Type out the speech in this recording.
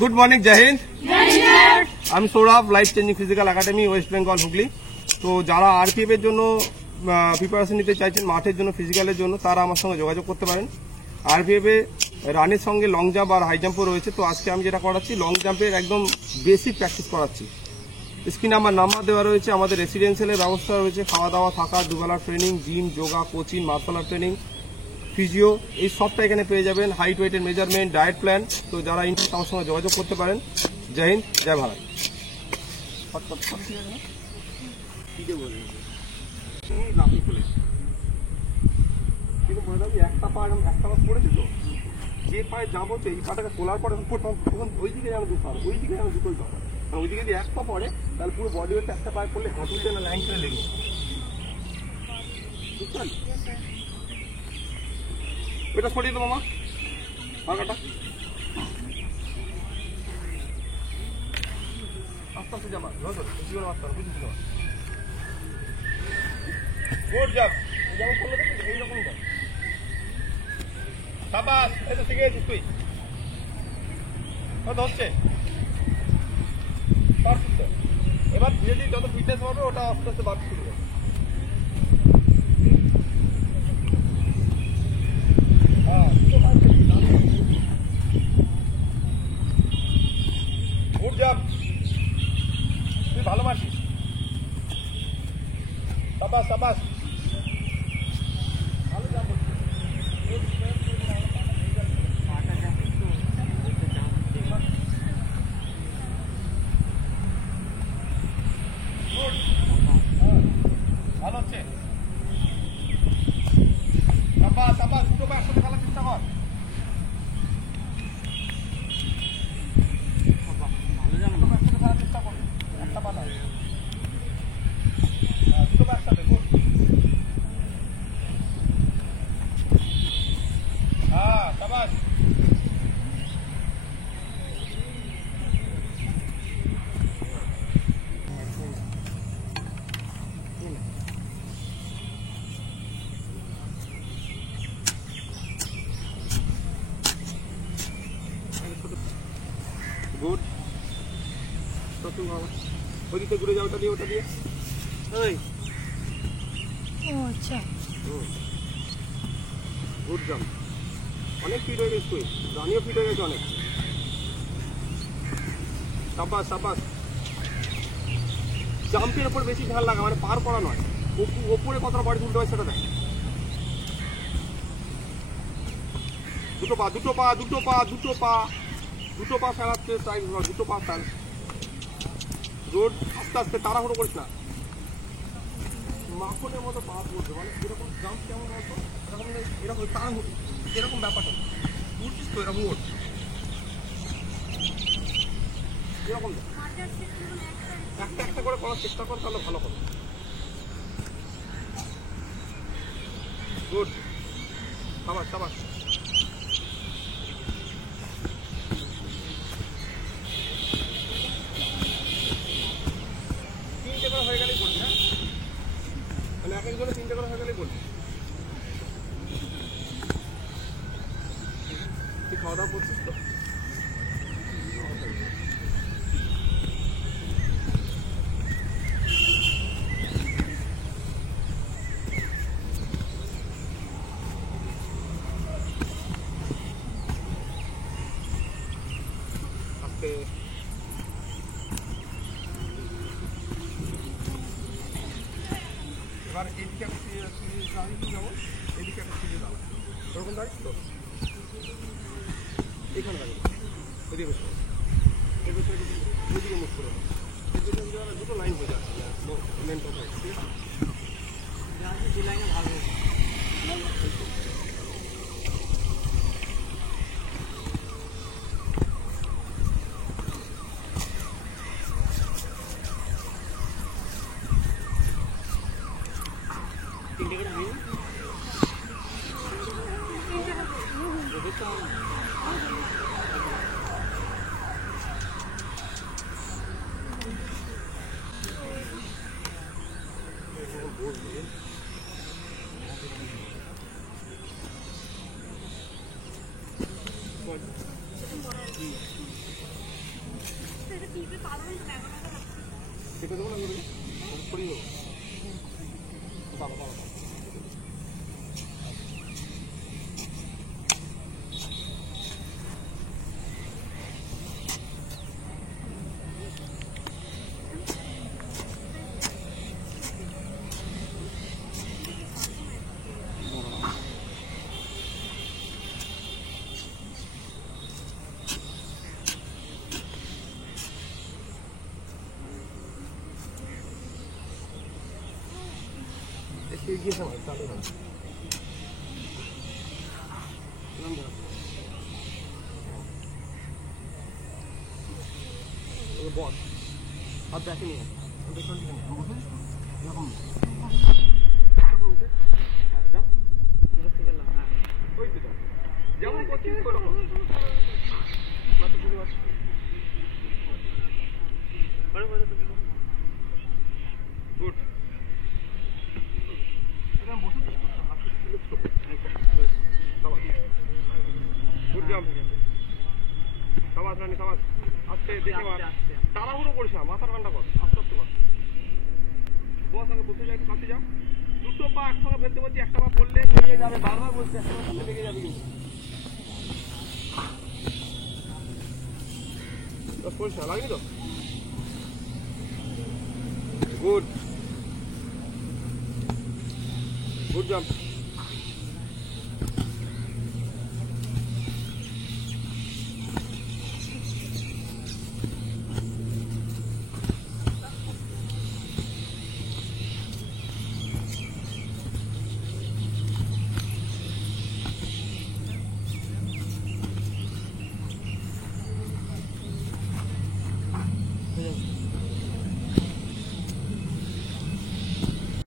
Good morning, जय हिंद। আমি Sourav, life changing physical academy, West Bengal, Hooghly. তো যারা আরপিএফ এর জন্য প্রিপারেশন নিতে চাইছেন, মাঠের জন্য, ফিজিক্যালের জন্য, তারা আমার সঙ্গে যোগাযোগ করতে পারেন। আরপিএফ এ রানের সঙ্গে লং জাম্প আর হাই জাম্পও রয়েছে। তো আজকে আমি যেটা করাচ্ছি, লং জাম্পের একদম বেসিক প্র্যাকটিস করাচ্ছি। স্ক্রিনে আমার নাম্বার দেওয়া রয়েছে। আমাদের রেসিডেন্সিয়ালের ব্যবস্থা রয়েছে, খাওয়া দাওয়া, থাকা, দুবেলার training, gym, yoga, coaching, martial art training, physio, এই সবটা এখানে পেয়ে যাবেন। হাইট, ওয়েটের মেজারমেন্ট, ডায়েট প্ল্যান। তো যারা ইন্টারেস্ট, আমার সঙ্গে যোগাযোগ করতে পারেন। জয় হিন্দ, জয় ভারত। একটা পা পড়েছে, তো যে পায়ে যাবো এই পাটাকে তোলার পরে তখন ওই দিকে যেন দুপার, ওই দিকে যেন দুটোই পার। ওই দিকে যদি এক পা পড়ে, তাহলে পুরো বডি ওয়েটটা একটা পায়ে পড়লে হাঁটুতে না ল্যাংটা লেগে, বুঝতে পারলি? ওইটা সরিয়ে দেবো মামা, পাখাটা আস্তে আস্তে জামা জীবনে মারতে হবে, বুঝেছি? গোট যাব যেমন করলে এইরকম যাবে। সাবাস, এই তো শিখে গেছিস তুই। হচ্ছে এবার ধীরে ধীরে যত ফিটনেস হবে, ওটা আস্তে আস্তে বাড়তে শুরু হবে। গুড জব, তুই ভালো মারছিস। সাবাস সাবাস, ভালো জব। ভালো হচ্ছে। সাবাস সাবাস, দুটো পা একসাথে খেলার চেষ্টা কর। একটা পাতা দুটো পা একসাথে। হ্যাঁ, সাবাস। গুড, ওদিকে ঘুরে যাও, ওটা দিয়ে, ওটা দিয়ে। আচ্ছা, গুড জাম্প। অনেক ফিট হয়ে গেছে তুই, রানিও ফিট হয়ে গেছে অনেক। সাবাস সাবাস। জাম্পের উপর বেশি ধ্যান লাগা, মানে পার করা নয়, ওপরে কতটা বাড়ি তুলতে হয় সেটা দেখ। দুটো পা দুটো পা দুটো পা দুটো পা দুটো পা ফেলাচ্ছে, তাই দুটো পা ফেল। রোড আস্তে আস্তে, তাড়াহুড়ো করিস না। মাখনের মতো পা পড়ছে, মানে এরকম জাম্প কেমন বলতো, এরকম এরকম তাড়াহুড়ো, এরকম ব্যাপারটা বুঝছিস তো? এরকম ওঠ, এরকম একটা একটা করে করার চেষ্টা কর, তাহলে ভালো হবে। গুড, সাবাস সাবাস। তিনটে করে হয়ে গেলেই বলছি, হ্যাঁ, মানে এক একজনে তিনটে করে হয়ে গেলেই বলছি। তুই খাওয়া দাওয়া করছিস তো? এবার এদিকে একটা সিরিজ দাঁড়িয়ে যাবো, এদিকে একটা সিরিজ দাঁড়া, ওরকম দাঁড়িয়ে তো এখানে দাঁড়িয়ে, এদিকে বসে, এদিকে মুখ করে দুটো লাইন হয়ে যাচ্ছে, মেন কথা, ঠিক আছে? দু লাইনে ভালো। চেপে দেবো না ছড়িয়ে দেবো বাবা বাবা এগিয়ে সময় চালু হয় বল হাত ব্যাকে নিয়ে এরকম যেমন করছিস গুড গুড জাম্প সাবাস রানি সাবাস আস্তে দেখে মার তাড়াহুড়ো করিস না মাথা ঠান্ডা কর আস্তে আস্তে কর বস আগে বসে যাই কাছে যা দুটো পা একসঙ্গে ফেলতে বলছি একটা পা পড়লে লেগে যাবে বারবার বলছি একটা পা সামনে লেগে যাবে কিন্তু পড়িস না লাগেনি তো গুড গুড জাম্প